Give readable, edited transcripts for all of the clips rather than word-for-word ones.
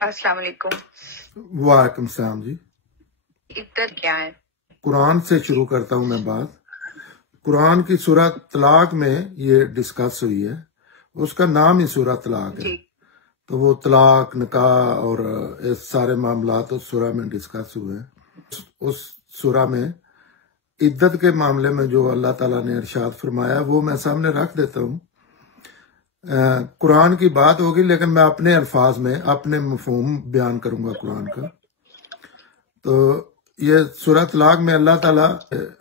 السلام علیکم۔ وعلیکم السلام جی۔ عدت کیا ہے؟ قرآن سے شروع کرتا ہوں میں بات۔ قرآن کی سورہ طلاق میں یہ ڈسکس ہوئی ہے، اس کا نام ہی سورہ طلاق ہے، تو وہ طلاق، نکاح اور اس سارے معاملات اس سورہ میں ڈسکس ہوئے ہیں۔ اس سورہ میں عدت کے معاملے میں جو اللہ تعالیٰ نے ارشاد فرمایا وہ میں سامنے رکھ دیتا ہوں۔ قرآن کی بات ہوگی لیکن میں اپنے الفاظ میں اپنے مفہوم بیان کروں گا قرآن کا۔ تو یہ سورہ طلاق میں اللہ تعالیٰ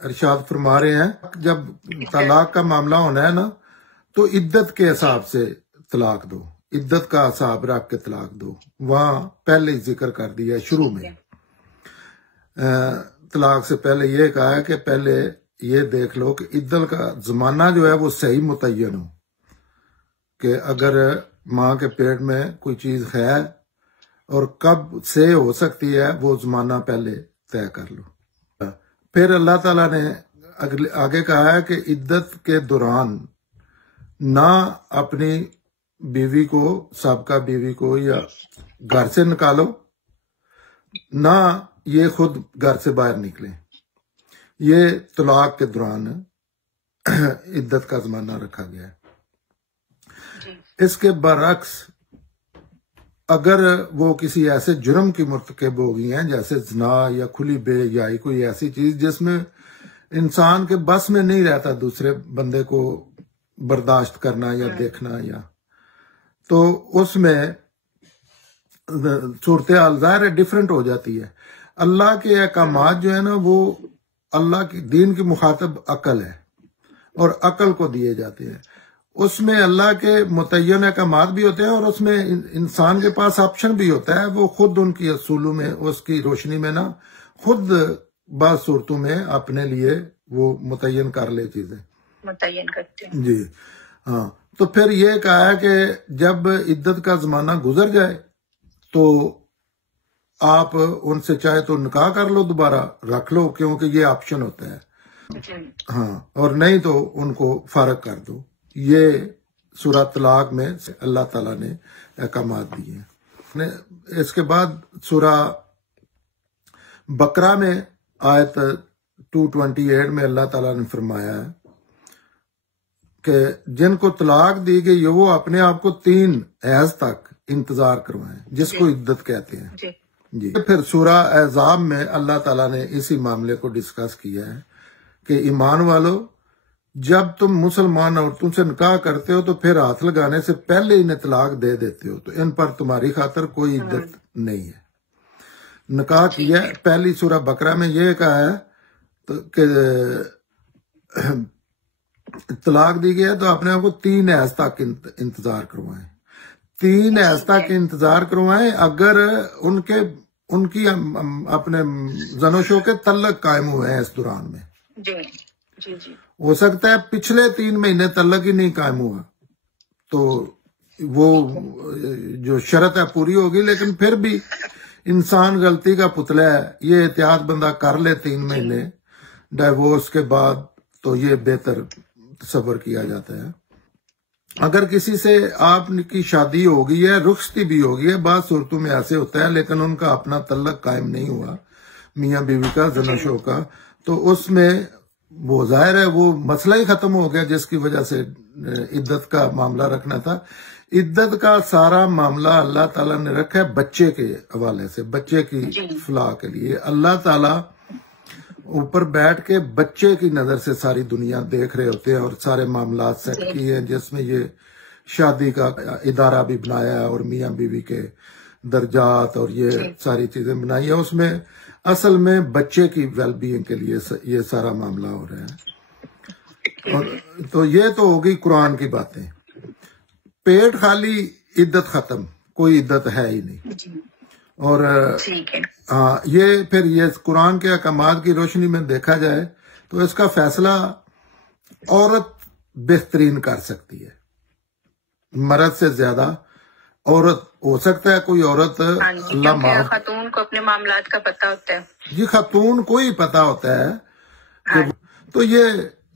ارشاد فرما رہے ہیں جب طلاق کا معاملہ ہونا ہے نا تو عدت کے حساب سے طلاق دو، عدت کا حساب رکھ کے طلاق دو۔ وہاں پہلے ہی ذکر کر دیا شروع میں، طلاق سے پہلے یہ کہا ہے کہ پہلے یہ دیکھ لو کہ عدت کا زمانہ جو ہے وہ صحیح متعین ہو، کہ اگر ماں کے پیٹ میں کوئی چیز ہے اور کب سے ہو سکتی ہے وہ زمانہ پہلے طے کر لو۔ پھر اللہ تعالیٰ نے آگے کہا ہے کہ عدت کے دوران نہ اپنی بیوی کو، سابقہ بیوی کو یا گھر سے نکالو، نہ یہ خود گھر سے باہر نکلیں۔ یہ طلاق کے دوران عدت کا زمانہ رکھا گیا ہے۔ اس کے برعکس اگر وہ کسی ایسے جرم کی مرتکب ہو گئی ہیں جیسے زنا یا کھلی بے حیائی، کوئی ایسی چیز جس میں انسان کے بس میں نہیں رہتا دوسرے بندے کو برداشت کرنا یا دیکھنا، یا تو اس میں صورتحال ظاہر ہے ڈیفرنٹ ہو جاتی ہے۔ اللہ کے احکامات جو ہے نا وہ اللہ کی دین کی مخاطب عقل ہے اور عقل کو دیے جاتے ہیں۔ اس میں اللہ کے متعین احکامات بھی ہوتے ہیں اور اس میں انسان کے پاس آپشن بھی ہوتا ہے، وہ خود ان کی اصولوں میں، اس کی روشنی میں نا خود بعض صورتوں میں اپنے لیے وہ متعین کر لے چیزیں، متعین کرتے ہیں جی ہاں۔ تو پھر یہ کہا ہے کہ جب عدت کا زمانہ گزر جائے تو آپ ان سے چاہے تو نکاح کر لو، دوبارہ رکھ لو، کیونکہ یہ آپشن ہوتا ہے، ہاں، اور نہیں تو ان کو فارغ کر دو۔ یہ سورہ طلاق میں اللہ تعالیٰ نے احکامات دیے ہیں۔ اس کے بعد سورہ بقرہ میں آیت 228 میں اللہ تعالیٰ نے فرمایا ہے کہ جن کو طلاق دی گئی وہ اپنے آپ کو 3 حیض تک انتظار کروائیں، جس کو عدت کہتے ہیں جی۔ پھر سورہ احزاب میں اللہ تعالیٰ نے اسی معاملے کو ڈسکس کیا ہے کہ ایمان والو، جب تم مسلمان عورتوں سے نکاح کرتے ہو تو پھر ہاتھ لگانے سے پہلے انہیں طلاق دے دیتے ہو تو ان پر تمہاری خاطر کوئی عدت نہیں ہے۔ نکاح کیا پہلی سورہ بقرہ میں یہ کہا ہے کہ طلاق دی گئی ہے تو اپنے آپ کو 3 حیض تک انتظار کروائیں، 3 حیض تک انتظار کروائیں۔ اگر ان کی اپنے زن و شو کے تعلق قائم ہوئے ہیں اس دوران میں، جی جی، ہو سکتا ہے پچھلے 3 مہینے تعلق ہی نہیں قائم ہوا تو وہ جو شرط ہے پوری ہوگی، لیکن پھر بھی انسان غلطی کا پتلا ہے، یہ احتیاط بندہ کر لے 3 مہینے ڈائیورس کے بعد تو یہ بہتر تصور کیا جاتا ہے۔ اگر کسی سے آپ کی شادی ہو گئی ہے، رخصتی بھی ہو گئی ہے، بعض صورتوں میں ایسے ہوتا ہے لیکن ان کا اپنا تعلق قائم نہیں ہوا، میاں بیوی کا، زن و شو کا، تو اس میں وہ ظاہر ہے وہ مسئلہ ہی ختم ہو گیا جس کی وجہ سے عدت کا معاملہ رکھنا تھا۔ عدت کا سارا معاملہ اللہ تعالیٰ نے رکھا ہے بچے کے حوالے سے، بچے کی فلاح کے لیے۔ اللہ تعالیٰ اوپر بیٹھ کے بچے کی نظر سے ساری دنیا دیکھ رہے ہوتے ہیں اور سارے معاملات سیٹ کیے ہیں، جس میں یہ شادی کا ادارہ بھی بنایا ہے اور میاں بیوی کے درجات اور یہ ساری چیزیں بنائی ہیں۔ اس میں اصل میں بچے کی ویل بینگ کے لیے یہ سارا معاملہ ہو رہا ہے۔ اور تو یہ تو ہوگی قرآن کی باتیں۔ پیٹ خالی، عدت ختم، کوئی عدت ہے ہی نہیں۔ اور ہاں، یہ پھر یہ قرآن کے احکامات کی روشنی میں دیکھا جائے تو اس کا فیصلہ عورت بہترین کر سکتی ہے، مرد سے زیادہ عورت ہو سکتا ہے۔ کوئی عورت اللہ معاف، خاتون کو اپنے معاملات کا پتہ ہوتا ہے جی، خاتون کو ہی پتہ ہوتا ہے تو یہ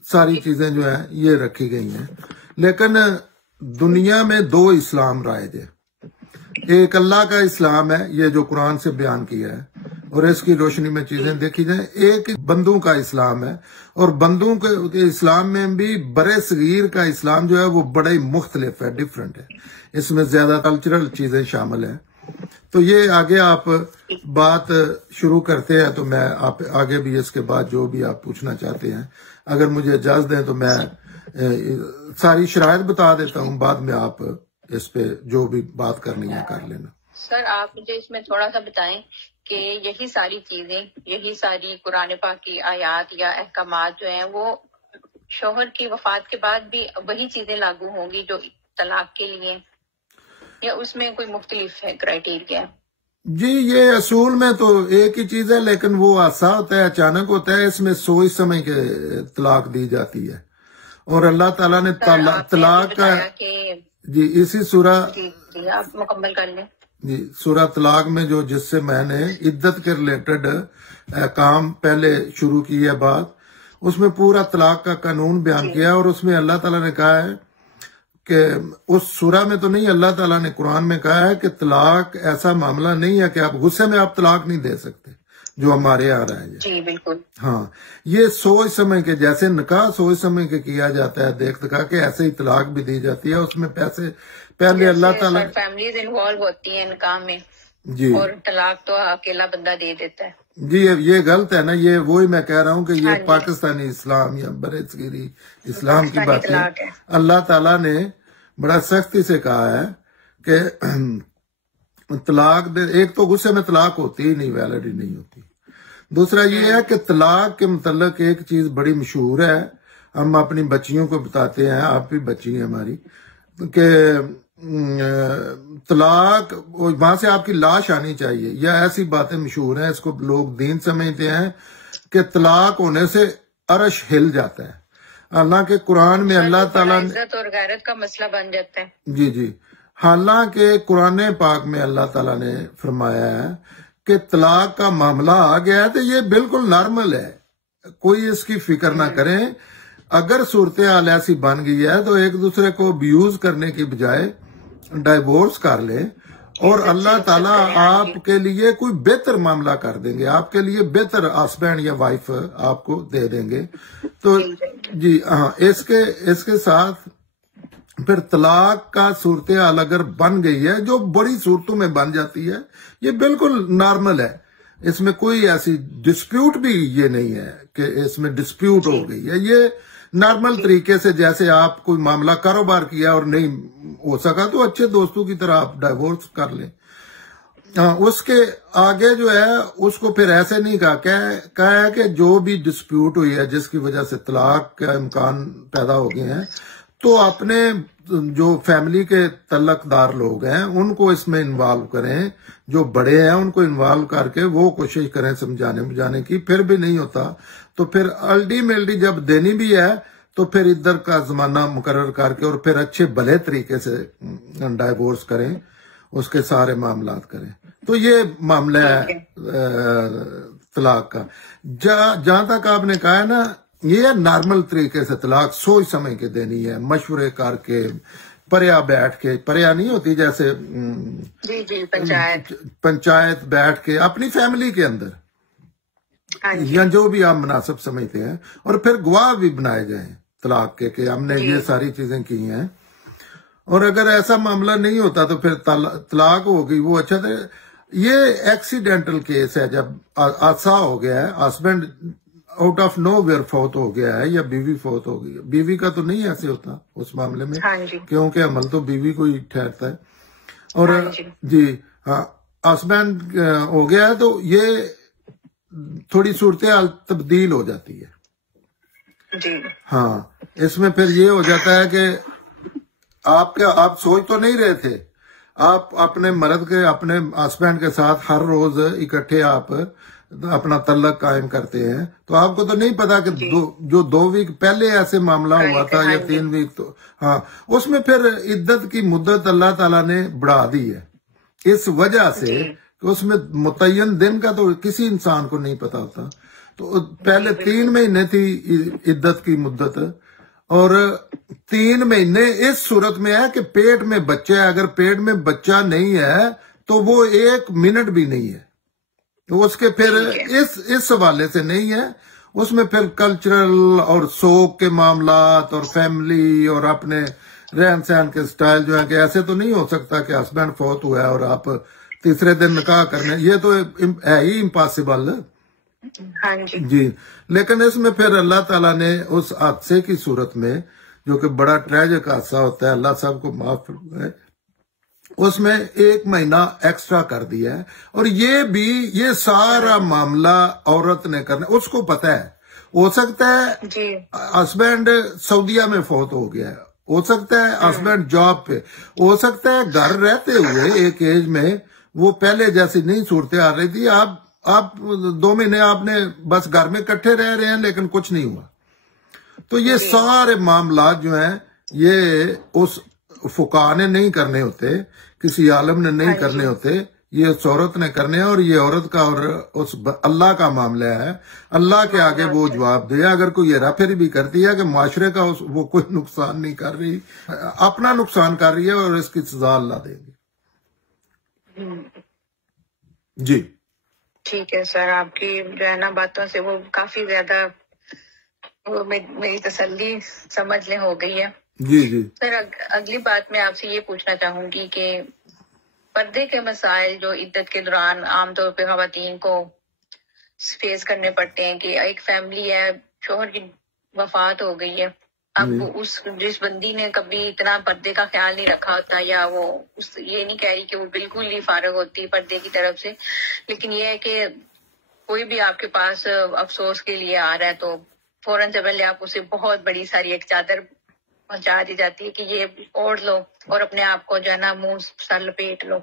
ساری چیزیں جو ہیں یہ رکھی گئی ہیں۔ لیکن دنیا میں 2 اسلام رائج ہے۔ ایک اللہ کا اسلام ہے یہ جو قرآن سے بیان کیا ہے، اور اس کی روشنی میں چیزیں دیکھی جائیں. ایک بندوں کا اسلام ہے، اور بندوں کے اسلام میں بھی برے صغیر کا اسلام جو ہے وہ بڑے مختلف ہے، ڈیفرنٹ ہے. اس میں زیادہ کلچرل چیزیں شامل ہیں. تو یہ آگے آپ بات شروع کرتے ہیں، تو میں آپ آگے بھی اس کے بعد جو بھی آپ پوچھنا چاہتے ہیں اگر مجھے اجازت دیں تو میں ساری شرائط بتا دیتا ہوں، بعد میں آپ اس پہ جو بھی بات کرنی ہے کر لینا. سر آپ مجھے اس میں تھوڑا سا بتائیں کہ یہی ساری چیزیں، یہی ساری قرآن پاک کی آیات یا احکامات جو ہیں وہ شوہر کی وفات کے بعد بھی وہی چیزیں لاگو ہوں گی جو طلاق کے لیے، یا اس میں کوئی مختلف ہے کرائیٹیریا؟ جی یہ اصول میں تو ایک ہی چیز ہے، لیکن وہ آسا ہوتا ہے، اچانک ہوتا ہے. اس میں سوچ سمجھ کے طلاق دی جاتی ہے، اور اللہ تعالیٰ نے طلاق کا جی اسی سورہ جی آپ مکمل کر لیں. جی سورہ طلاق میں جس سے میں نے عدت کے ریلیٹڈ کام پہلے شروع کی ہے بات، اس میں پورا طلاق کا قانون بیان کیا، اور اس میں اللہ تعالیٰ نے کہا ہے کہ اس سورہ میں تو نہیں، اللہ تعالیٰ نے قرآن میں کہا ہے کہ طلاق ایسا معاملہ نہیں ہے کہ آپ غصے میں آپ طلاق نہیں دے سکتے جو ہمارے یہاں رہا ہے. جی بالکل. ہاں یہ سوچ سمجھ کے، جیسے نکاح سوچ سمجھ کے کیا جاتا ہے دیکھ دکھا کے، ایسے ہی طلاق بھی دی جاتی ہے. اس میں پیسے پہلے اللہ تعالیٰ فیملیز انوالو ہوتی ہیں نکاح میں جی، اور طلاق تو اکیلا بندہ دے دیتا ہے. جی یہ غلط ہے نا. یہ وہی میں کہہ رہا ہوں کہ یہ پاکستانی اسلام یا برے صغیری اسلام کی بات ہے. اللہ تعالیٰ نے بڑا سختی سے کہا ہے کہ طلاق ایک تو غصے میں طلاق ہوتی ہی نہیں، ویلڈ ہی نہیں ہوتی. دوسرا یہ ہے کہ طلاق کے متعلق ایک چیز بڑی مشہور ہے، ہم اپنی بچیوں کو بتاتے ہیں، آپ بھی بچی ہیں ہماری، کہ طلاق وہاں سے آپ کی لاش آنی چاہیے، یا ایسی باتیں مشہور ہیں. اس کو لوگ دین سمجھتے ہیں کہ طلاق ہونے سے عرش ہل جاتا ہے، حالانکہ قرآن میں اللہ تعالیٰ نے عزت اور غیرت کا مسئلہ بن جاتا ہے. جی حالانکہ قرآن پاک میں اللہ تعالیٰ نے فرمایا ہے کہ طلاق کا معاملہ آ گیا ہے تو یہ بالکل نارمل ہے، کوئی اس کی فکر نہ کریں. اگر صورتحال ایسی بن گئی ہے تو ایک دوسرے کو ابیوز کرنے کی بجائے ڈائیورس کر لیں، اور اللہ تعالیٰ آپ کے لیے کوئی بہتر معاملہ کر دیں گے، آپ کے لیے بہتر ہسبینڈ یا وائف آپ کو دے دیں گے. تو جی ہاں، اس کے ساتھ پھر طلاق کا صورتحال اگر بن گئی ہے، جو بڑی صورتوں میں بن جاتی ہے، یہ بالکل نارمل ہے. اس میں کوئی ایسی ڈسپیوٹ بھی یہ نہیں ہے کہ اس میں ڈسپیوٹ ہو گئی ہے. یہ نارمل طریقے سے، جیسے آپ کوئی معاملہ کاروبار کیا اور نہیں ہو سکا تو اچھے دوستوں کی طرح آپ ڈائیورس کر لیں. اس کے آگے جو ہے اس کو پھر ایسے نہیں کہا ہے کہ جو بھی ڈسپیوٹ ہوئی ہے جس کی وجہ سے طلاق کا امکان پیدا ہو گئے ہیں، تو اپنے جو فیملی کے تعلق دار لوگ ہیں ان کو اس میں انوالو کریں، جو بڑے ہیں ان کو انوالو کر کے وہ کوشش کریں سمجھانے بجانے کی. پھر بھی نہیں ہوتا تو پھر الٹیمیٹلی جب دینی بھی ہے تو پھر ادھر کا زمانہ مقرر کر کے اور پھر اچھے بھلے طریقے سے ڈائیورس کریں، اس کے سارے معاملات کریں. تو یہ معاملہ ہے طلاق کا. جہاں تک آپ نے کہا ہے نا، یہ نارمل طریقے سے طلاق سوچ سمجھ کے دینی ہے، مشورے کر کے، پریا بیٹھ کے، پریا نہیں ہوتی جیسے جی پنچایت بیٹھ کے اپنی فیملی کے اندر، یا جو بھی آپ مناسب سمجھتے ہیں، اور پھر گواہ بھی بنائے جائیں طلاق کے کہ ہم نے یہ ساری چیزیں کی ہیں. اور اگر ایسا معاملہ نہیں ہوتا تو پھر طلاق ہو گئی، وہ اچھا تھا. یہ ایکسیڈنٹل کیس ہے، جب حادثہ ہو گیا ہے، husband out of nowhere فوت ہو گیا ہے یا بیوی فوت ہو گئی. بیوی کا تو نہیں ایسے ہوتا اس معاملے میں، کیونکہ عمل تو بیوی کو ہی ٹھہرتا ہے. اور جی ہاں، ہسبینڈ ہو گیا ہے تو یہ تھوڑی صورتحال تبدیل ہو جاتی ہے. ہاں، اس میں پھر یہ ہو جاتا ہے کہ آپ سوچ تو نہیں رہے تھے، آپ اپنے مرد کے، اپنے ہسبینڈ کے ساتھ ہر روز اکٹھے آپ اپنا تعلق قائم کرتے ہیں، تو آپ کو تو نہیں پتا کہ جو 2 ویک پہلے ایسے معاملہ ہوا تھا یا 3 ویک، تو ہاں اس میں پھر عدت کی مدت اللہ تعالیٰ نے بڑھا دی ہے اس وجہ سے کہ اس میں متعین دن کا تو کسی انسان کو نہیں پتا ہوتا. تو پہلے 3 مہینے تھی عدت کی مدت، اور 3 مہینے اس صورت میں ہے کہ پیٹ میں بچہ ہے، اگر پیٹ میں بچہ نہیں ہے تو وہ 1 منٹ بھی نہیں ہے، تو اس کے پھر اس حوالے سے نہیں ہے، اس میں پھر کلچرل اور سوگ کے معاملات اور فیملی اور اپنے رہن سہن کے سٹائل جو ہیں کہ ایسے تو نہیں ہو سکتا کہ ہسبینڈ فوت ہوا ہے اور آپ تیسرے دن نکاح کرنے، یہ تو ہے ہی امپاسبل۔ ہاں جی، لیکن اس میں پھر اللہ تعالیٰ نے اس حادثے کی صورت میں جو کہ بڑا ٹریجک حادثہ ہوتا ہے، اللہ سب کو معاف فرمائے، اس میں 1 مہینہ ایکسٹرا کر دیا ہے، اور یہ سارا معاملہ عورت نے کرنا، اس کو پتا ہے، ہو سکتا ہے ہسبینڈ سعودیہ میں فوت ہو گیا ہے، ہو سکتا ہے ہسبینڈ جاب پہ، ہو سکتا ہے گھر رہتے ہوئے ایک ایج میں وہ پہلے جیسی نہیں صورتیں آ رہی تھی، آپ 2 مہینے آپ نے بس گھر میں کٹھے رہ رہے ہیں لیکن کچھ نہیں ہوا، تو یہ سارے معاملات جو ہیں یہ اس فقہا نے نہیں کرنے ہوتے، کسی عالم نے نہیں کرنے ہوتے، یہ اس عورت نے کرنے ہیں، اور یہ عورت کا اور اس اللہ کا معاملہ ہے، اللہ کے آگے وہ جواب دے، اگر کوئی ہیرا پھیری بھی کرتی ہے کہ معاشرے کا وہ کوئی نقصان نہیں کر رہی، اپنا نقصان کر رہی ہے، اور اس کی سزا اللہ دے گی۔ جی ٹھیک ہے سر، آپ کی جو ہے نا باتوں سے وہ کافی زیادہ میری تسلی سمجھ لیں ہو گئی ہے۔ جی جی سر، اگلی بات میں آپ سے یہ پوچھنا چاہوں گی کہ پردے کے مسائل جو عدت کے دوران عام طور پہ خواتین کو فیس کرنے پڑتے ہیں، کہ ایک فیملی ہے، شوہر کی وفات ہو گئی ہے، اب جس بندی نے کبھی اتنا پردے کا خیال نہیں رکھا ہوتا، یا وہ یہ نہیں کہہ رہی کہ وہ بالکل ہی فارغ ہوتی پردے کی طرف سے، لیکن یہ ہے کہ کوئی بھی آپ کے پاس افسوس کے لیے آ رہا ہے تو فوراً سے پہلے آپ اسے بہت بڑی ساری ایک چادر پہنچا دی جاتی ہے کہ یہ اوڑھ لو اور اپنے آپ کو جو ہے نا منہ سر لپیٹ لو۔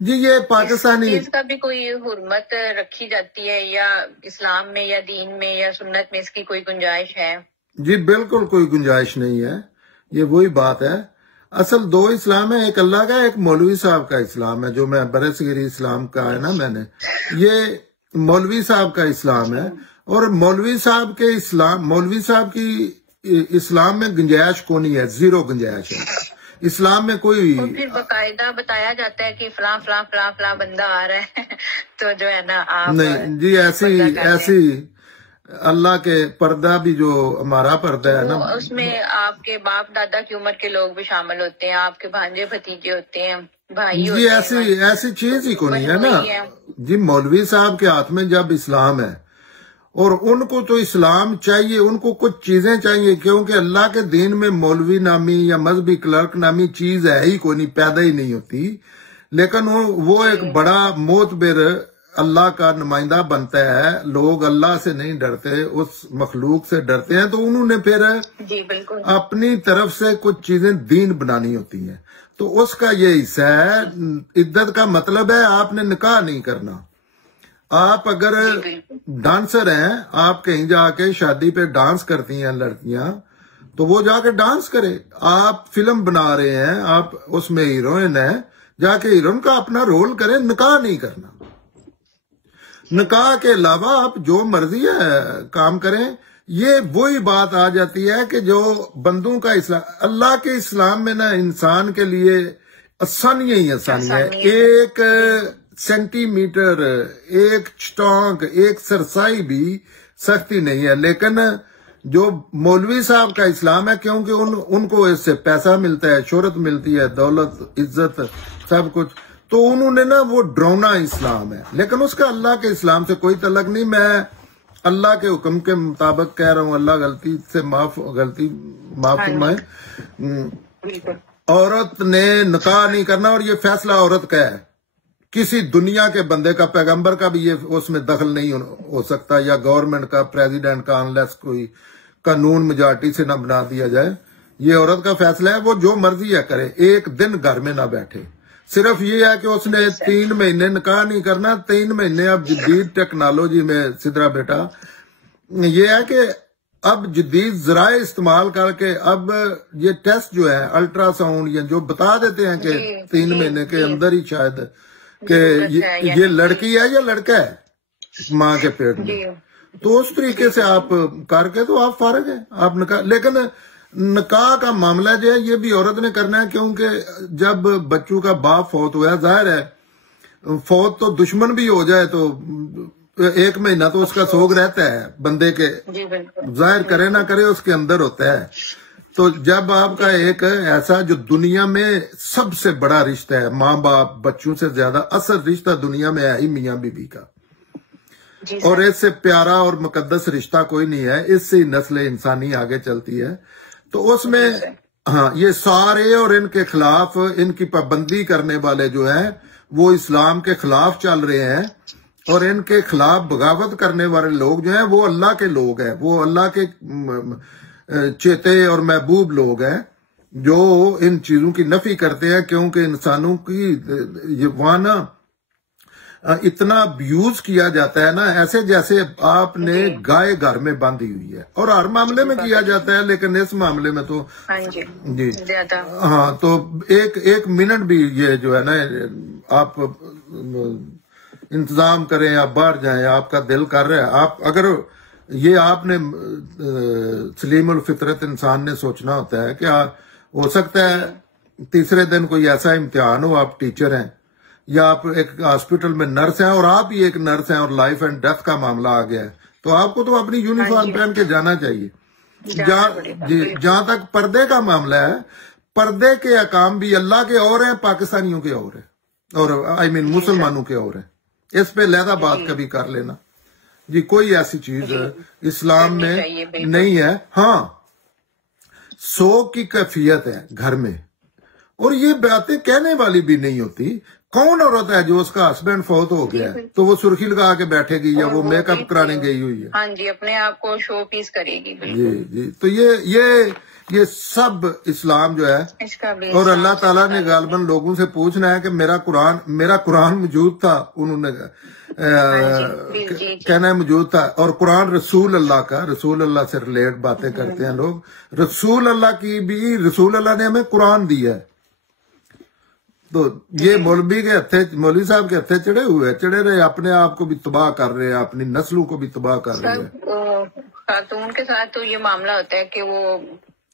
جی، یہ پاکستانی چیز کا بھی کوئی حرمت رکھی جاتی ہے یا اسلام میں یا دین میں یا سنت میں اس کی کوئی گنجائش ہے؟ جی بالکل کوئی گنجائش نہیں ہے، یہ وہی بات ہے، اصل 2 اسلام ہے، ایک اللہ کا، ایک مولوی صاحب کا اسلام ہے، جو میں برصغیر اسلام کا ہے نا، میں نے یہ مولوی صاحب کا اسلام ہے، اور مولوی صاحب کی اسلام میں گنجائش کو نہیں ہے، 0 گنجائش ہے اسلام میں کوئی۔ پھر باقاعدہ بتایا جاتا ہے کہ فلاں فلاں فلاں فلاں بندہ آ رہا ہے تو جو ہے نا آپ نہیں جی، ایسی اللہ کے پردہ بھی جو ہمارا پردہ ہے نا، اس میں آپ کے باپ دادا کی عمر کے لوگ بھی شامل ہوتے ہیں، آپ کے بھانجے بھتیجے ہوتے ہیں، بھائی ہوتے ہیں، جی ایسی چیز ہی کو نہیں ہے نا جی۔ مولوی صاحب کے ہاتھ میں جب اسلام ہے، اور ان کو تو اسلام چاہیے، ان کو کچھ چیزیں چاہیے، کیونکہ اللہ کے دین میں مولوی نامی یا مذہبی کلرک نامی چیز ہے ہی کوئی نہیں، پیدا ہی نہیں ہوتی، لیکن وہ ایک بڑا معتبر اللہ کا نمائندہ بنتا ہے، لوگ اللہ سے نہیں ڈرتے، اس مخلوق سے ڈرتے ہیں، تو انہوں نے پھر اپنی طرف سے کچھ چیزیں دین بنانی ہوتی ہیں، تو اس کا یہ حصہ ہے۔ عدت کا مطلب ہے آپ نے نکاح نہیں کرنا، آپ اگر ڈانسر ہیں، آپ کہیں جا کے شادی پہ ڈانس کرتی ہیں لڑکیاں، تو وہ جا کے ڈانس کرے، آپ فلم بنا رہے ہیں، آپ اس میں ہیروئن ہیں، جا کے ہیروئن کا اپنا رول کریں، نکاح نہیں کرنا۔ نکاح کے علاوہ آپ جو مرضی ہے کام کریں، یہ وہی بات آ جاتی ہے کہ جو بندوں کا اسلام، اللہ کے اسلام میں نا انسان کے لیے آسانی ہی آسانی ہے، ایک سینٹی میٹر، ایک چٹانک، ایک سرسائی بھی سختی نہیں ہے، لیکن جو مولوی صاحب کا اسلام ہے، کیونکہ ان کو اس سے پیسہ ملتا ہے، شہرت ملتی ہے، دولت، عزت، سب کچھ، تو انہوں نے نا وہ ڈرونا اسلام ہے، لیکن اس کا اللہ کے اسلام سے کوئی تعلق نہیں۔ میں اللہ کے حکم کے مطابق کہہ رہا ہوں، اللہ غلطی معاف فرمائے، عورت نے نکاح نہیں کرنا، اور یہ فیصلہ عورت کا ہے، کسی دنیا کے بندے کا، پیغمبر کا بھی یہ اس میں دخل نہیں ہو سکتا، یا گورنمنٹ کا، پریزیڈنٹ کا، انلیس کوئی قانون میجارٹی سے نہ بنا دیا جائے، یہ عورت کا فیصلہ ہے، وہ جو مرضی ہے کرے، ایک دن گھر میں نہ بیٹھے، صرف یہ ہے کہ اس نے 3 مہینے نکاح نہیں کرنا، 3 مہینے اب جدید ٹیکنالوجی میں سدرا بیٹا یہ ہے کہ اب جدید ذرائع استعمال کر کے اب یہ ٹیسٹ جو ہے الٹرا ساؤنڈ، یا جو بتا دیتے ہیں کہ 3 مہینے کے اندر ہی شاید کہ یہ لڑکی ہے یا لڑکا ہے ماں کے پیٹ میں، تو اس طریقے سے آپ کر کے تو آپ فارغ ہیں. آپ نکاح، لیکن نکاح کا معاملہ جو ہے یہ بھی عورت نے کرنا ہے، کیونکہ جب بچوں کا باپ فوت ہوا ہے، ظاہر ہے فوت تو دشمن بھی ہو جائے تو 1 مہینہ تو اس کا سوگ رہتا ہے بندے کے، ظاہر کرے نہ کرے اس کے اندر ہوتا ہے. تو جب آپ کا ایک ایسا جو دنیا میں سب سے بڑا رشتہ ہے، ماں باپ بچوں سے زیادہ اصل رشتہ دنیا میں ہے ہی میاں بیوی کا، اور اس سے پیارا اور مقدس رشتہ کوئی نہیں ہے، اس سے نسل انسانی آگے چلتی ہے. تو اس میں ہاں یہ سارے اور ان کے خلاف، ان کی پابندی کرنے والے جو ہیں وہ اسلام کے خلاف چل رہے ہیں، اور ان کے خلاف بغاوت کرنے والے لوگ جو ہیں وہ اللہ کے لوگ ہیں، وہ اللہ کے چیتے اور محبوب لوگ ہیں جو ان چیزوں کی نفی کرتے ہیں. کیونکہ انسانوں کی وہاں نا اتنا ابیوز کیا جاتا ہے نا، ایسے جیسے آپ نے گائے گھر میں باندھی ہوئی ہے، اور ہر معاملے میں کیا جاتا ہے، لیکن اس معاملے میں تو جی ہاں. تو ایک منٹ بھی یہ جو ہے نا آپ انتظام کریں، آپ باہر جائیں، آپ کا دل کر رہا ہے، آپ اگر یہ آپ نے سلیم الفطرت انسان نے سوچنا ہوتا ہے کہ ہو سکتا ہے تیسرے دن کوئی ایسا امتحان ہو، آپ ٹیچر ہیں یا آپ ایک ہاسپٹل میں نرس ہیں، اور آپ ہی ایک نرس ہیں اور لائف اینڈ ڈیتھ کا معاملہ آ گیا ہے، تو آپ کو تو اپنی یونیفارم پہن کے جانا چاہیے. جہاں تک پردے کا معاملہ ہے، پردے کے احکام بھی اللہ کے اور ہیں، پاکستانیوں کے اور ہیں، اور مسلمانوں کے اور ہیں. اس پہ علیحدہ بات کبھی کر لینا. جی کوئی ایسی چیز اسلام میں نہیں ہے. ہاں سوگ کی کیفیت ہے گھر میں، اور یہ باتیں کہنے والی بھی نہیں ہوتی. کون عورت ہے جو اس کا ہسبینڈ فوت ہو گیا ہے تو وہ سرخی لگا کے بیٹھے گی یا وہ میک اپ کرانے گئی ہوئی ہے؟ ہاں جی، اپنے آپ کو شو پیس کرے گی. جی تو یہ سب اسلام جو ہے، اور اللہ تعالیٰ نے غالباً لوگوں سے پوچھنا ہے کہ میرا قرآن موجود تھا، انہوں نے کہنا ہے موجود تھا، اور قرآن رسول اللہ کا، رسول اللہ سے ریلیٹ باتیں کرتے ہیں لوگ. رسول اللہ کی بھی، رسول اللہ نے ہمیں قرآن دیا ہے. تو یہ مولوی صاحب کے ہتھے چڑھے رہے، اپنے آپ کو بھی تباہ کر رہے ہیں، اپنی نسلوں کو بھی تباہ کر رہے ہیں. خاتون کے ساتھ تو یہ معاملہ ہوتا ہے کہ وہ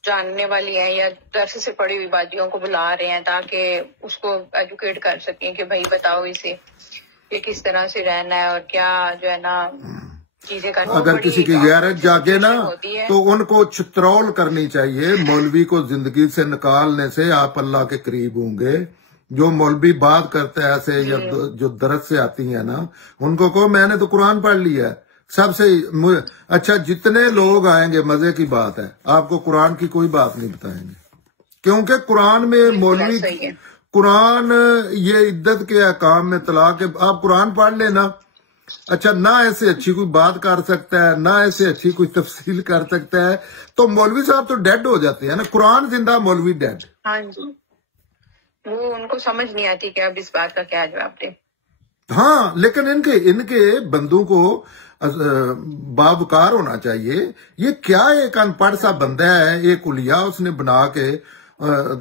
جاننے والی ہیں یا درس سے پڑھی ہوئی باتیوں کو بلا رہے ہیں تاکہ اس کو ایجوکیٹ کر سکیں کہ بھائی بتاؤ اسے یہ کس طرح سے رہنا ہے اور کیا جو ہے نا چیزیں کرنا. اگر کسی کی غیرت جاگے نا تو ان کو چترول کرنی چاہیے. مولوی کو زندگی سے نکالنے سے آپ اللہ کے قریب ہوں گے. جو مولوی بات کرتا ہے ایسے یا جو درس سے آتی ہیں نا، ان کو کہو میں نے تو قرآن پڑھ لیا ہے. سب سے اچھا جتنے لوگ آئیں گے، مزے کی بات ہے، آپ کو قرآن کی کوئی بات نہیں بتائیں گے، کیونکہ قرآن میں مولوی قرآن یہ عدت کے احکام میں طلاق، آپ قرآن پڑھ لینا. اچھا نہ ایسے اچھی کوئی بات کر سکتا ہے، نہ ایسے اچھی کوئی تفصیل کر سکتا ہے، تو مولوی صاحب تو ڈیڈ ہو جاتے ہیں نا. قرآن زندہ، مولوی ڈیڈ. ہاں جی، وہ ان کو سمجھ نہیں آتی کہ اب اس بات کا کیا جواب دے. ہاں لیکن ان کے بندوں کو باوقار ہونا چاہیے. یہ کیا ایک ان پڑھ سا بندہ ہے، ایک الیاء اس نے بنا کے،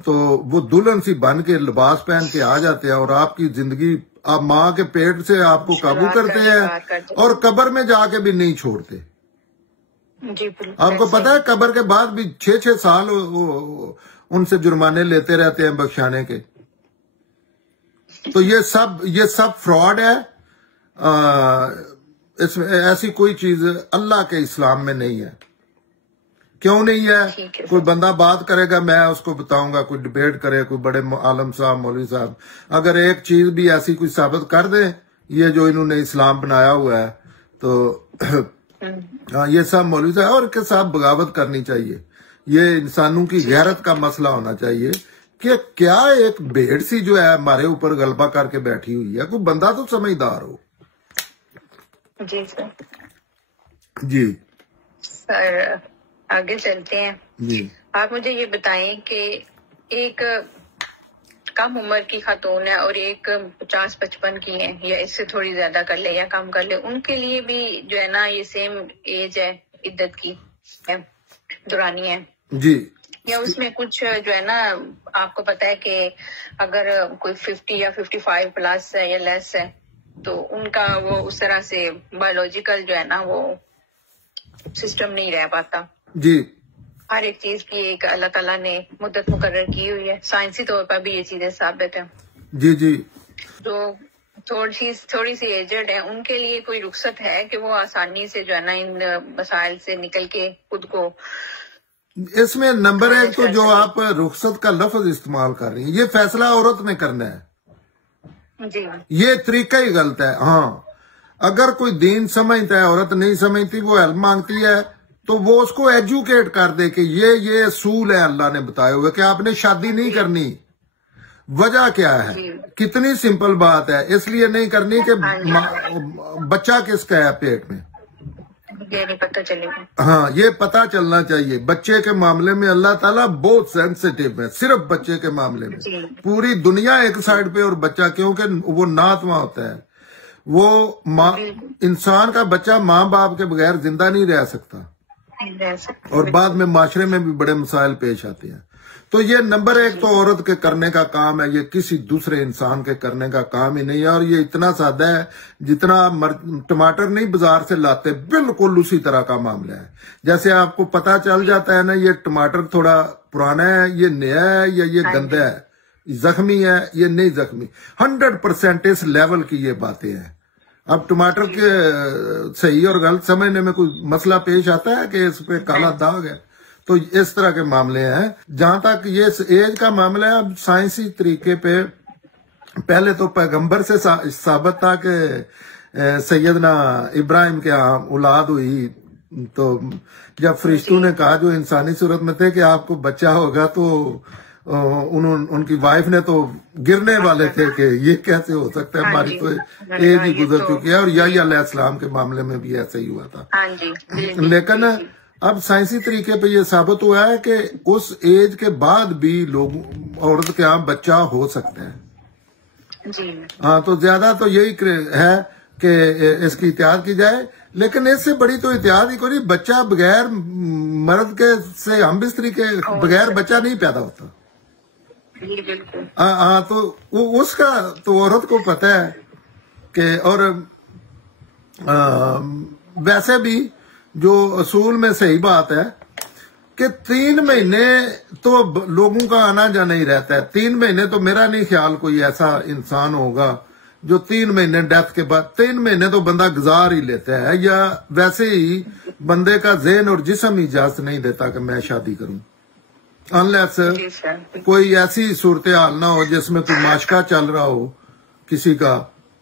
تو وہ دلہن سی بن کے لباس پہن کے آ جاتے ہیں، اور آپ کی زندگی، آپ ماں کے پیٹ سے آپ کو قابو کرتے ہیں اور قبر میں جا کے بھی نہیں چھوڑتے. آپ کو پتا ہے قبر کے بعد بھی 6 سال ان سے جرمانے لیتے رہتے ہیں بخشانے کے. تو یہ سب فراڈ ہے. اس میں ایسی کوئی چیز اللہ کے اسلام میں نہیں ہے. کیوں نہیں ہے؟ کوئی بندہ بات کرے گا، میں اس کو بتاؤں گا، کوئی ڈبیٹ کرے، کوئی بڑے عالم صاحب، مولوی صاحب، اگر ایک چیز بھی ایسی کوئی ثابت کر دیں، یہ جو انہوں نے اسلام بنایا ہوا ہے، تو یہ سب مولوی صاحب اور کے ساتھ بغاوت کرنی چاہیے. یہ انسانوں کی غیرت کا مسئلہ ہونا چاہیے کہ کیا ایک بھیڑ سی جو ہے ہمارے اوپر غلبہ کر کے بیٹھی ہوئی ہے. کوئی بندہ تو سمجھدار ہو. جی سر. جی سر آگے چلتے ہیں. جی آپ مجھے یہ بتائیں کہ ایک کم عمر کی خاتون ہے اور ایک 50-55 کی ہے، یا اس سے تھوڑی زیادہ کر لے یا کم کر لے، ان کے لیے بھی جو ہے نا یہ سیم ایج ہے عدت کی دورانی ہے جی، یا اس میں کچھ جو ہے نا آپ کو پتا ہے کہ اگر کوئی 50 یا 55 پلس ہے یا لیس ہے تو ان کا وہ اس طرح سے بایولوجیکل جو ہے نا وہ سسٹم نہیں رہ پاتا. جی ہر ایک چیز کی ایک اللہ تعالیٰ نے مدت مقرر کی ہوئی ہے. سائنسی طور پر بھی یہ چیزیں ثابت ہیں. جی جی جو تھوڑی سی ایجڈ ہیں ان کے لیے کوئی رخصت ہے کہ وہ آسانی سے جو ہے نا ان مسائل سے نکل کے خود کو. اس میں نمبر ایک تو جو آپ رخصت کا لفظ استعمال کر رہی ہیں، یہ فیصلہ عورت نے کرنا ہے. جی یہ طریقہ ہی غلط ہے. ہاں اگر کوئی دین سمجھتا ہے، عورت نہیں سمجھتی، وہ علم مانگتی ہے تو وہ اس کو ایجوکیٹ کر دے کہ یہ اصول ہے اللہ نے بتائے ہوئے کہ آپ نے شادی نہیں کرنی. وجہ کیا ہے؟ کتنی سمپل بات ہے. اس لیے نہیں کرنی کہ بچہ کس کا ہے پیٹ میں، یہ نہیں پتہ چلے گا. ہاں یہ پتا چلنا چاہیے. بچے کے معاملے میں اللہ تعالیٰ بہت سینسیٹیو ہے، صرف بچے کے معاملے میں. پوری دنیا ایک سائڈ پہ اور بچہ، کیونکہ وہ ناتواں ہوتا ہے. وہ انسان کا بچہ ماں باپ کے بغیر زندہ نہیں رہ سکتا، اور بعد میں معاشرے میں بھی بڑے مسائل پیش آتے ہیں. تو یہ نمبر ایک تو عورت کے کرنے کا کام ہے، یہ کسی دوسرے انسان کے کرنے کا کام ہی نہیں ہے. اور یہ اتنا سادہ ہے، جتنا ٹماٹر نہیں بازار سے لاتے، بالکل اسی طرح کا معاملہ ہے. جیسے آپ کو پتا چل جاتا ہے نا یہ ٹماٹر تھوڑا پرانا ہے، یہ نیا ہے یا یہ گندا ہے، زخمی ہے یہ نہیں زخمی. 100% اس لیول کی یہ باتیں ہیں. اب ٹماٹر کے صحیح اور غلط سمجھنے میں کوئی مسئلہ پیش آتا ہے کہ اس پہ کالا داغ ہے. تو اس طرح کے معاملے ہیں. جہاں تک یہ ایج کا معاملہ ہے، اب سائنسی طریقے پہ پہلے تو پیغمبر سے ثابت تھا کہ سیدنا ابراہیم کے ہاں اولاد ہوئی. تو جب فرشتوں نے کہا جو انسانی صورت میں تھے کہ آپ کو بچہ ہوگا، تو ان کی وائف نے تو گرنے والے تھے کہ یہ کیسے ہو سکتا ہے، ہماری تو ایج ہی گزر چکی ہے. اور یحییٰ علیہ السلام کے معاملے میں بھی ایسا ہی ہوا تھا. لیکن اب سائنسی طریقے پہ یہ ثابت ہوا ہے کہ اس ایج کے بعد بھی عورت کے ہاں بچہ ہو سکتا ہے. ہاں تو زیادہ تو یہی ہے کہ اس کی احتیاط کی جائے. لیکن اس سے بڑی تو احتیاط ہی کوئی. بچہ بغیر مرد کے سے ہم بستری کے بغیر بچہ نہیں پیدا ہوتا. ہاں تو اس کا تو عورت کو پتہ ہے کہ. اور ویسے بھی جو اصول میں صحیح بات ہے کہ 3 مہینے تو لوگوں کا آنا جانا ہی رہتا ہے. 3 مہینے تو میرا نہیں خیال کوئی ایسا انسان ہوگا جو 3 مہینے ڈیتھ کے بعد. 3 مہینے تو بندہ گزار ہی لیتا ہے، یا ویسے ہی بندے کا ذہن اور جسم ہی اجازت نہیں دیتا کہ میں شادی کروں، انلیس کوئی ایسی صورتحال نہ ہو جس میں کوئی معاشقہ چل رہا ہو کسی کا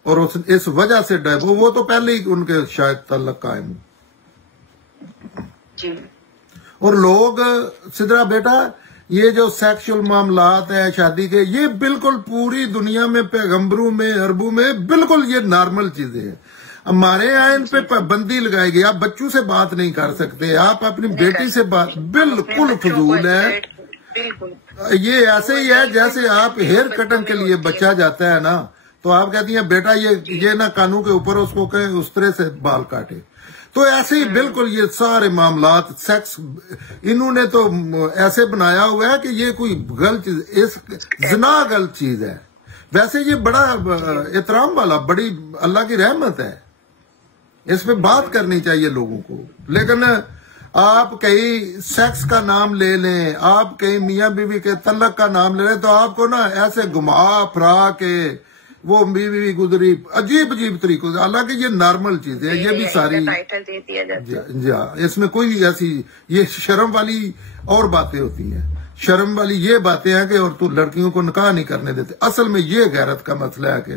اور اس وجہ سے ڈیتھ ہو. وہ تو پہلے ہی ان کے شاید تعلق قائم ہو. اور لوگ سدرا بیٹا یہ جو سیکشل معاملات ہیں شادی کے، یہ بالکل پوری دنیا میں پیغمبروں میں عربوں میں بالکل یہ نارمل چیزیں ہیں. ہمارے یہاں ان پہ پابندی لگائی گئی. آپ بچوں سے بات نہیں کر سکتے، آپ اپنی بیٹی سے بات، بالکل فضول ہے. یہ ایسے ہی ہے جیسے آپ ہیئر کٹنگ کے لیے بچہ جاتا ہے نا تو آپ کہتی ہیں بیٹا یہ نہ کانوں کے اوپر اس کو کہیں اس طرح سے بال کاٹے. تو ایسے ہی بالکل یہ سارے معاملات سیکس انہوں نے تو ایسے بنایا ہوا ہے کہ یہ کوئی غلط چیز، زنا غلط چیز ہے. ویسے یہ بڑا احترام والا، بڑی اللہ کی رحمت ہے، اس پہ بات کرنی چاہیے لوگوں کو. لیکن آپ کہیں سیکس کا نام لے لیں، آپ کہیں میاں بیوی کے طلاق کا نام لے لیں تو آپ کو نا ایسے گھما پھرا کے وہ بیوی گزری عجیب طریقوں سے. حالانکہ یہ نارمل چیز ہے، یہ بھی ساری جی ہاں، اس میں کوئی ایسی یہ شرم والی اور باتیں ہوتی ہیں. شرم والی یہ باتیں ہیں کہ اور تو لڑکیوں کو نکاح نہیں کرنے دیتے. اصل میں یہ غیرت کا مسئلہ ہے کہ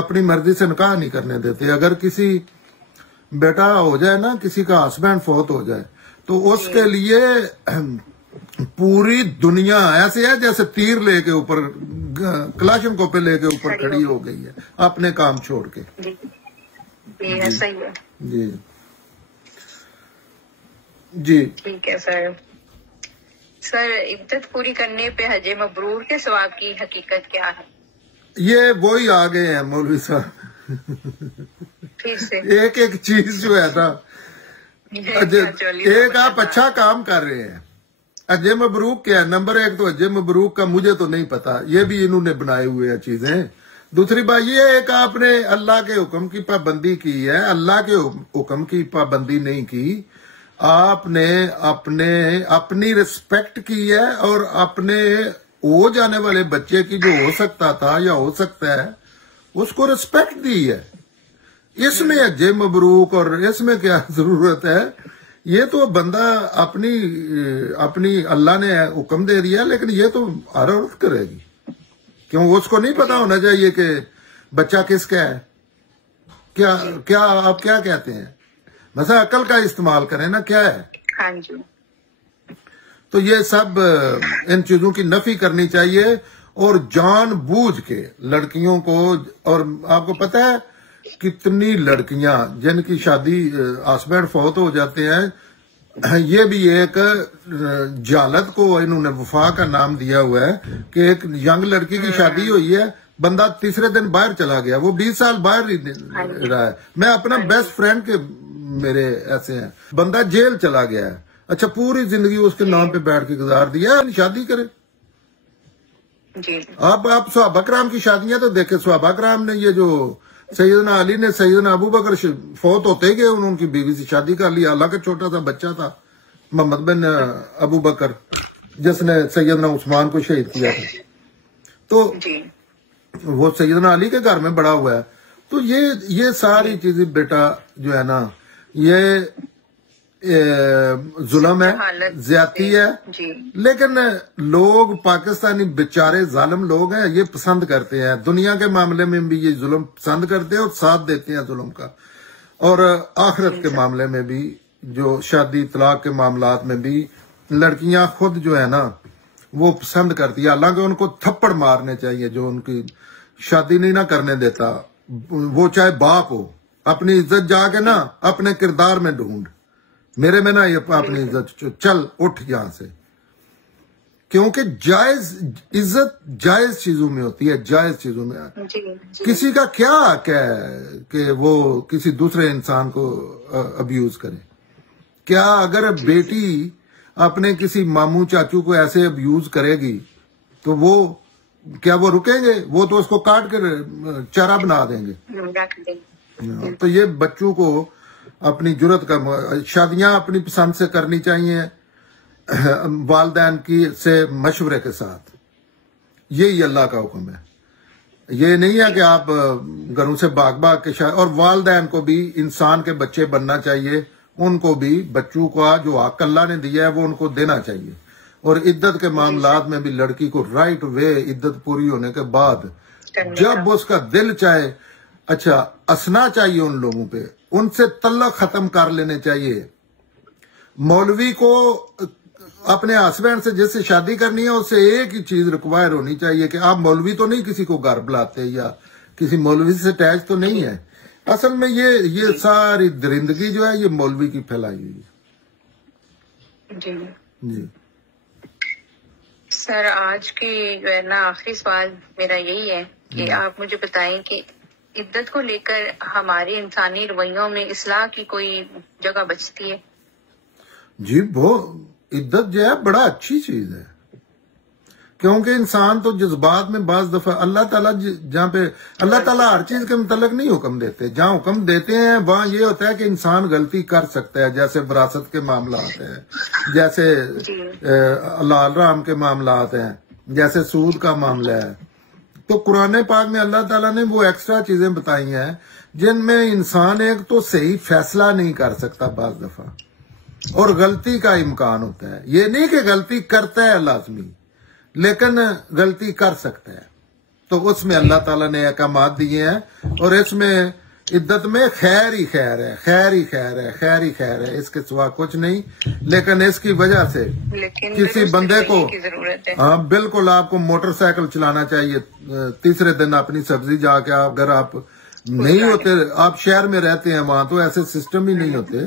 اپنی مرضی سے نکاح نہیں کرنے دیتے. اگر کسی بیٹا ہو جائے نا، کسی کا ہسبینڈ فوت ہو جائے تو اس کے لیے پوری دنیا ایسے ہے جیسے تیر لے کے اوپر کلاشن کو پہ لے کے اوپر کھڑی ہو گئی ہے اپنے کام چھوڑ کے. جی جی ٹھیک ہے سر عدت پوری کرنے پہ حج مبرور کے ثواب کی حقیقت کیا ہے؟ یہ وہی آ گئے ہیں مولوی صاحب، ایک چیز جو ہے نا، ایک آپ اچھا کام کر رہے ہیں. حج مبروک کیا ہے؟ نمبر ایک تو حج مبروک کا مجھے تو نہیں پتا، یہ بھی انہوں نے بنائے ہوئے ہیں چیزیں. دوسری بات یہ ہے کہ آپ نے اللہ کے حکم کی پابندی کی ہے، اللہ کے حکم کی پابندی نہیں کی. آپ نے اپنی رسپیکٹ کی ہے اور اپنے ہو جانے والے بچے کی جو ہو سکتا تھا یا ہو سکتا ہے اس کو رسپیکٹ دی ہے. اس میں جے مبروک اور اس میں کیا ضرورت ہے؟ یہ تو بندہ اپنی اللہ نے حکم دے دیا، لیکن یہ تو ہر عورت کرے گی. کیوں اس کو نہیں پتا ہونا چاہیے کہ بچہ کس کا ہے؟ کیا آپ کیا کہتے ہیں؟ مثلا عقل کا استعمال کریں نا، کیا ہے. ہاں جی. تو یہ سب ان چیزوں کی نفی کرنی چاہیے، اور جان بوجھ کے لڑکیوں کو. اور آپ کو پتا ہے کتنی لڑکیاں جن کی شادی ہسبینڈ فوت ہو جاتے ہیں، یہ بھی ایک جہالت کو انہوں نے وفا کا نام دیا ہوا ہے کہ ایک ینگ لڑکی کی شادی ہوئی ہے، بندہ تیسرے دن باہر چلا گیا، وہ 20 سال باہر رہا ہے. میں اپنا بیسٹ فرینڈ کے میرے ایسے ہیں، بندہ جیل چلا گیا ہے. اچھا پوری زندگی اس کے نام پہ بیٹھ کے گزار دیا، شادی کرے. آپ صحابہ کرام کی شادیاں تو دیکھیں. صحابہ کرام نے یہ جو سیدنا علی نے سیدنا ابو بکر فوت ہوتے گئے انہوں ان کی بیوی سے شادی کر لی. اللہ کا چھوٹا سا بچہ تھا محمد بن ابو بکر جس نے سیدنا عثمان کو شہید کیا تھا، تو وہ سیدنا علی کے گھر میں بڑا ہوا ہے. تو یہ ساری چیزیں بیٹا جو ہے نا یہ ظلم ہے، زیادتی ہے. لیکن لوگ پاکستانی بیچارے ظالم لوگ ہیں، یہ پسند کرتے ہیں. دنیا کے معاملے میں بھی یہ ظلم پسند کرتے ہیں اور ساتھ دیتے ہیں ظلم کا، اور آخرت کے معاملے میں بھی جو شادی طلاق کے معاملات میں بھی لڑکیاں خود جو ہے نا وہ پسند کرتی ہے. حالانکہ ان کو تھپڑ مارنے چاہیے جو ان کی شادی نہیں نہ کرنے دیتا، وہ چاہے باپ ہو. اپنی عزت جا کے نا اپنے کردار میں ڈھونڈ، میرے میں نا یہ اپنی عزت چل اٹھ یہاں سے. کیونکہ جائز عزت جائز چیزوں میں ہوتی ہے، جائز چیزوں میں. کسی کا کیا حق ہے کہ وہ کسی دوسرے انسان کو ابیوز کرے؟ کیا اگر بیٹی اپنے کسی ماموں چاچو کو ایسے ابیوز کرے گی تو وہ کیا وہ رکیں گے؟ وہ تو اس کو کاٹ کر چارہ بنا دیں گے. تو یہ بچوں کو اپنی جرت کا شادیاں اپنی پسند سے کرنی چاہیے، والدین کی سے مشورے کے ساتھ. یہی اللہ کا حکم ہے. یہ نہیں ہے کہ آپ گھروں سے بھاگ کے اور والدین کو بھی انسان کے بچے بننا چاہیے. ان کو بھی بچوں کا جو حق اللہ نے دیا ہے وہ ان کو دینا چاہیے. اور عدت کے معاملات میں بھی لڑکی کو رائٹ وے عدت پوری ہونے کے بعد جب اس کا دل چاہے اچھا ہنسنا چاہیے ان لوگوں پہ، ان سے تعلق ختم کر لینے چاہیے. مولوی کو اپنے ہسبینڈ سے جس سے شادی کرنی ہے اس سے ایک ہی چیز ریکوائر ہونی چاہیے کہ آپ مولوی تو نہیں کسی کو گھر بلاتے یا کسی مولوی سے اٹیچ تو نہیں ہے. اصل میں یہ ساری درندگی جو ہے یہ مولوی کی پھیلائی ہوئی ہے. جی سر، آج کی جو ہے نا آخری سوال میرا یہی ہے کہ آپ مجھے بتائیں کہ عدت کو لے کر ہمارے انسانی رویوں میں اصلاح کی کوئی جگہ بچتی ہے؟ جی وہ عدت جو ہے بڑا اچھی چیز ہے، کیونکہ انسان تو جذبات میں بعض دفعہ اللہ تعالیٰ جہاں پہ اللہ تعالیٰ ہر چیز کے متعلق نہیں حکم دیتے، جہاں حکم دیتے ہیں وہاں یہ ہوتا ہے کہ انسان غلطی کر سکتا ہے. جیسے وراثت کے معاملات ہیں، جیسے حلال حرام کے معاملات ہیں، جیسے سود کا معاملہ ہے. تو قرآن پاک میں اللہ تعالیٰ نے وہ ایکسٹرا چیزیں بتائی ہیں جن میں انسان ایک تو صحیح فیصلہ نہیں کر سکتا بعض دفعہ، اور غلطی کا امکان ہوتا ہے. یہ نہیں کہ غلطی کرتا ہے لازمی، لیکن غلطی کر سکتا ہے. تو اس میں اللہ تعالیٰ نے احکامات دیے ہیں، اور اس میں عدت میں خیر ہی خیر ہے، خیر ہی خیر ہے، خیر ہی خیر ہے، اس کے سوا کچھ نہیں. لیکن اس کی وجہ سے کسی بندے کو ہاں بالکل آپ کو موٹر سائیکل چلانا چاہیے. تیسرے دن اپنی سبزی جا کے اگر آپ نہیں ہوتے، آپ شہر میں رہتے ہیں وہاں تو ایسے سسٹم ہی نہیں ہوتے،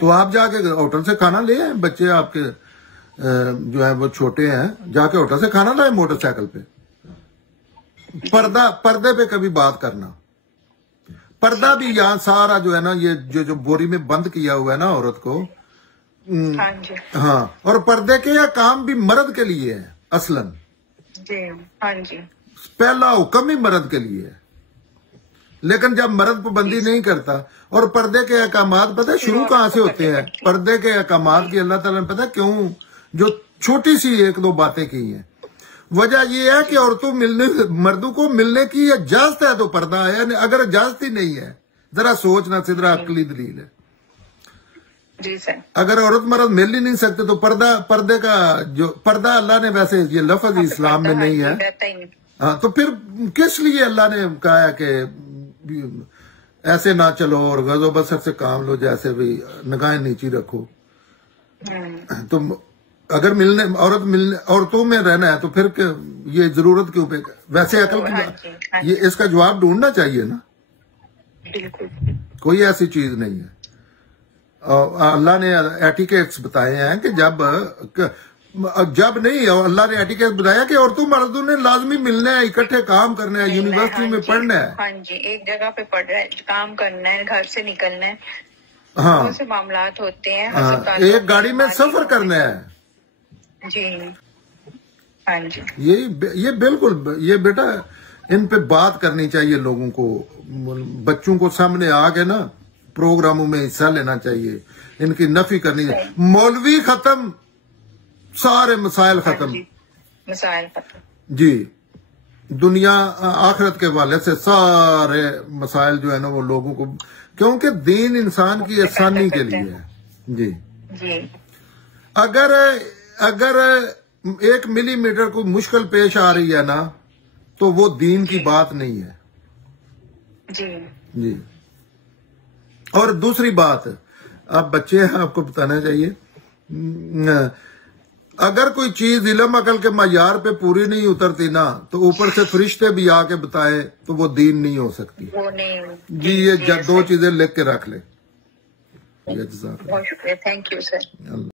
تو آپ جا کے ہوٹل سے کھانا لے آئیں. بچے آپ کے جو ہے وہ چھوٹے ہیں، جا کے ہوٹل سے کھانا لائیں موٹر سائیکل پہ. پردے پہ کبھی بات کرنا، پردہ بھی یہاں سارا جو ہے نا یہ جو بوری میں بند کیا ہوا ہے نا عورت کو، ہاں. اور پردے کے یہ کام بھی مرد کے لیے ہے اصلاً. پہلا حکم ہی مرد کے لیے ہے. لیکن جب مرد پابندی نہیں کرتا، اور پردے کے احکامات پتہ ہے شروع کہاں سے ہوتے ہیں؟ پردے کے احکامات کی اللہ تعالیٰ نے پتہ کیوں جو چھوٹی سی ایک دو باتیں کی ہیں، وجہ یہ ہے کہ عورتوں مردوں کو ملنے کی اجازت ہے تو پردہ ہے، یعنی اگر اجازت ہی نہیں ہے، ذرا سوچنا سدرا عقلی دلیل ہے۔ جی سر، اگر عورت مرد مل ہی نہیں سکتے تو پردے کا جو پردہ اللہ نے ویسے یہ لفظ اسلام میں نہیں ہے، ہاں تو پھر کس لیے اللہ نے کہا ہے کہ ایسے نہ چلو اور غض و بصر سے کام لو، جیسے بھی نگاہیں نیچی رکھو؟ تو اگر عورتوں میں رہنا ہے تو پھر یہ ضرورت کیوں پہ؟ ویسے عقل کی یہ اس کا جواب ڈھونڈنا چاہیے نا، بالکل کوئی ایسی چیز نہیں ہے۔ اللہ نے ایٹیکیٹس بتائے ہیں کہ جب نہیں، اللہ نے ایٹیکیٹس بتایا کہ عورتوں مردوں نے لازمی ملنا ہے، اکٹھے کام کرنا ہے، یونیورسٹی میں پڑھنا ہے، ہاں جی، ایک جگہ پہ پڑھنا ہے، کام کرنا ہے، گھر سے نکلنا ہے، ہاں بہت سے معاملات ہوتے ہیں، ایک گاڑی میں سفر کرنا ہے۔ جی ہاں جی، یہ بالکل، یہ بیٹا ان پہ بات کرنی چاہیے لوگوں کو، بچوں کو سامنے آ کے نا پروگراموں میں حصہ لینا چاہیے، ان کی نفی کرنی چاہیے۔ مولوی ختم، سارے مسائل ختم، مسائل ختم، جی دنیا آخرت کے والے سے سارے مسائل جو ہے نا وہ لوگوں کو، کیونکہ دین انسان کی آسانی کے لیے ہے۔ جی جی، اگر 1 ملی میٹر کو مشکل پیش آ رہی ہے نا تو وہ دین کی بات نہیں ہے۔ جی جی، اور دوسری بات، آپ بچے ہیں، آپ کو بتانا چاہیے، اگر کوئی چیز علم عقل کے معیار پہ پوری نہیں اترتی نا تو اوپر سے فرشتے بھی آ کے بتائے تو وہ دین نہیں ہو سکتی۔ جی یہ 2 چیزیں لکھ کے رکھ لیں۔ بہت شکریہ، تھینک یو سر۔